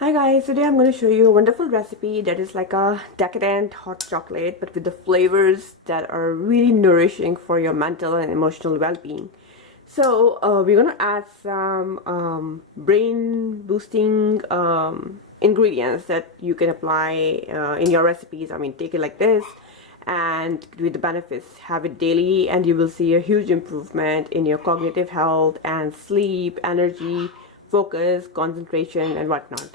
Hi guys, today I'm going to show you a wonderful recipe that is like a decadent hot chocolate but with the flavors that are really nourishing for your mental and emotional well-being. So we're going to add some brain boosting ingredients that you can apply in your recipes. I mean, take it like this and with the benefits, have it daily and you will see a huge improvement in your cognitive health and sleep, energy, focus, concentration and whatnot.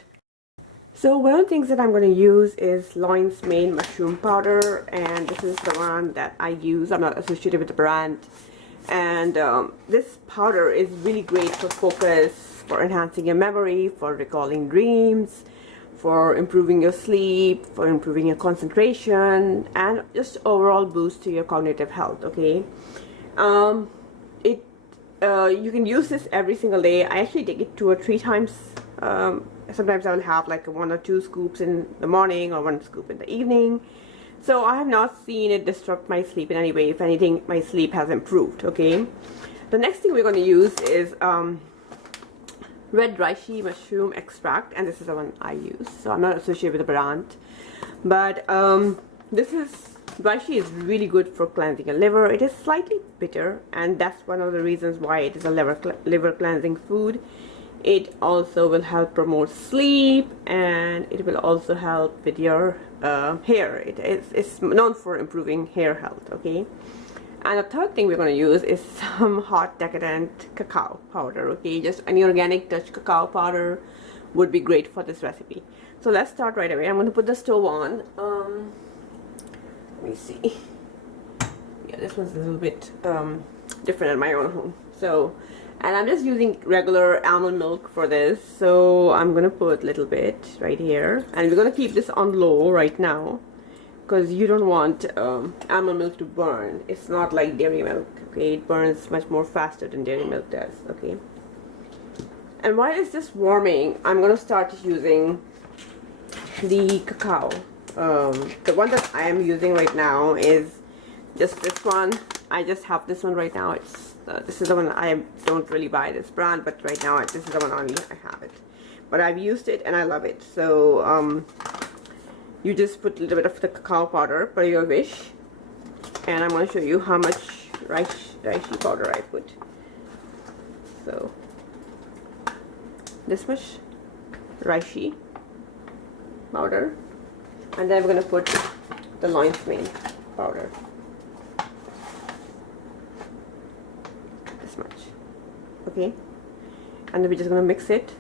So one of the things that I'm going to use is Lion's Mane mushroom powder, and this is the one that I use. I'm not associated with the brand, and this powder is really great for focus, for enhancing your memory, for recalling dreams, for improving your sleep, for improving your concentration, and just overall boost to your cognitive health. Okay, it you can use this every single day. I actually take it 2 or 3 times. Sometimes I will have like 1 or 2 scoops in the morning or 1 scoop in the evening. So I have not seen it disrupt my sleep in any way. If anything, my sleep has improved. Okay. The next thing we're going to use is red reishi mushroom extract, and this is the one I use. So I'm not associated with the brand, but reishi is really good for cleansing your liver. It is slightly bitter, and that's one of the reasons why it is a liver cleansing food. It also will help promote sleep, and it will also help with your hair. It's known for improving hair health. Okay, and the third thing we're going to use is some hot decadent cacao powder. Okay, just any organic Dutch cacao powder would be great for this recipe. So let's start right away. I'm going to put the stove on. Let me see. Yeah, this one's a little bit different in my own home. So, and I'm just using regular almond milk for this. So I'm gonna put a little bit right here, and we're gonna keep this on low right now because you don't want almond milk to burn. It's not like dairy milk. Okay, it burns much more faster than dairy milk does. Okay. And while it's just warming, I'm gonna start using the cacao. The one that I am using right now is just this one. I just have this one right now. It's this is the one. I don't really buy this brand, but right now this is the one only I have it. But I've used it and I love it. So you just put a little bit of the cacao powder per your wish, and I'm going to show you how much reishi powder I put. So this much reishi powder, and then we're going to put the Lion's Mane powder. This much. Okay, and then we're just going to mix it.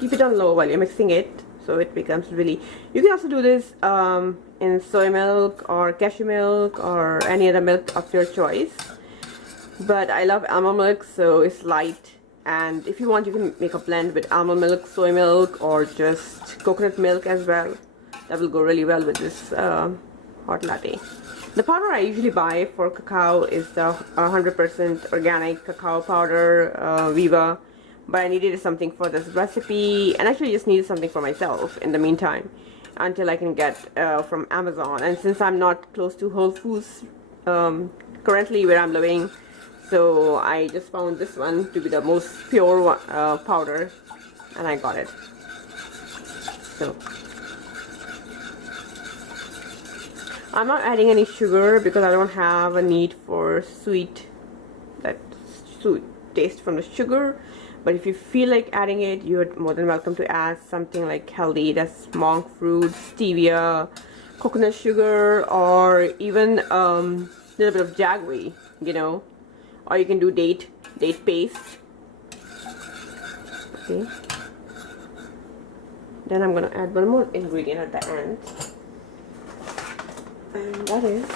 Keep it on low while you're mixing it, so it becomes really. You can also do this in soy milk or cashew milk or any other milk of your choice, but I love almond milk, so it's light. And if you want, you can make a blend with almond milk, soy milk, or just coconut milk as well. That will go really well with this hot latte. The powder I usually buy for cacao is the 100% organic cacao powder, Viva. But I needed something for this recipe, and actually just needed something for myself in the meantime until I can get from Amazon. And since I'm not close to Whole Foods currently where I'm living, so I just found this one to be the most pure one, powder, and I got it. So I'm not adding any sugar because I don't have a need for sweet taste from the sugar. But if you feel like adding it, you're more than welcome to add something like healthy. That's monk fruit, stevia, coconut sugar, or even a little bit of jaggery, you know. Or you can do date paste. Okay. Then I'm gonna add one more ingredient at the end, and that is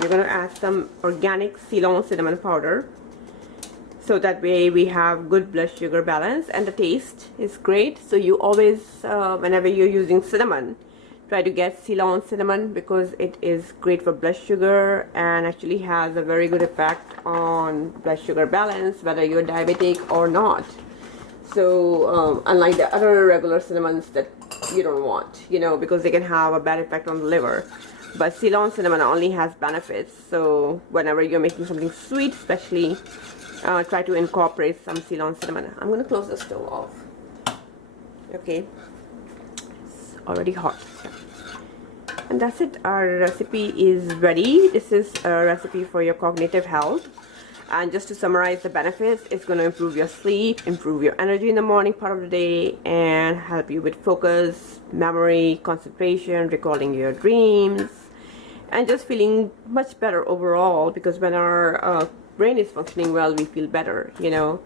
you're gonna add some organic Ceylon cinnamon powder. So that way we have good blood sugar balance, and the taste is great. So you always, whenever you're using cinnamon, try to get Ceylon cinnamon because it is great for blood sugar and actually has a very good effect on blood sugar balance, whether you're diabetic or not. So unlike the other regular cinnamons that you don't want, you know, because they can have a bad effect on the liver. But Ceylon cinnamon only has benefits. So whenever you're making something sweet, especially, try to incorporate some Ceylon cinnamon. I'm gonna close the stove off. Okay, it's already hot. And that's it. Our recipe is ready. This is a recipe for your cognitive health. And just to summarize the benefits, it's going to improve your sleep, improve your energy in the morning part of the day, and help you with focus, memory, concentration, recalling your dreams, and just feeling much better overall, because when our brain is functioning well, we feel better, you know.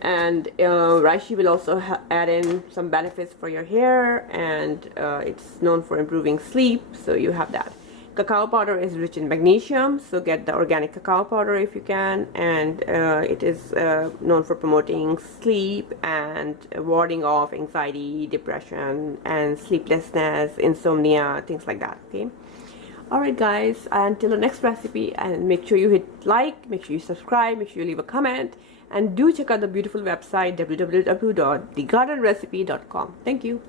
And reishi will also add in some benefits for your hair, and it's known for improving sleep, so you have that. Cacao powder is rich in magnesium, so get the organic cacao powder if you can, and it is known for promoting sleep and warding off anxiety, depression, and sleeplessness, insomnia, things like that. Okay. Alright guys, until the next recipe, and make sure you hit like, make sure you subscribe, make sure you leave a comment, and do check out the beautiful website www.decadent.recipe.com. Thank you.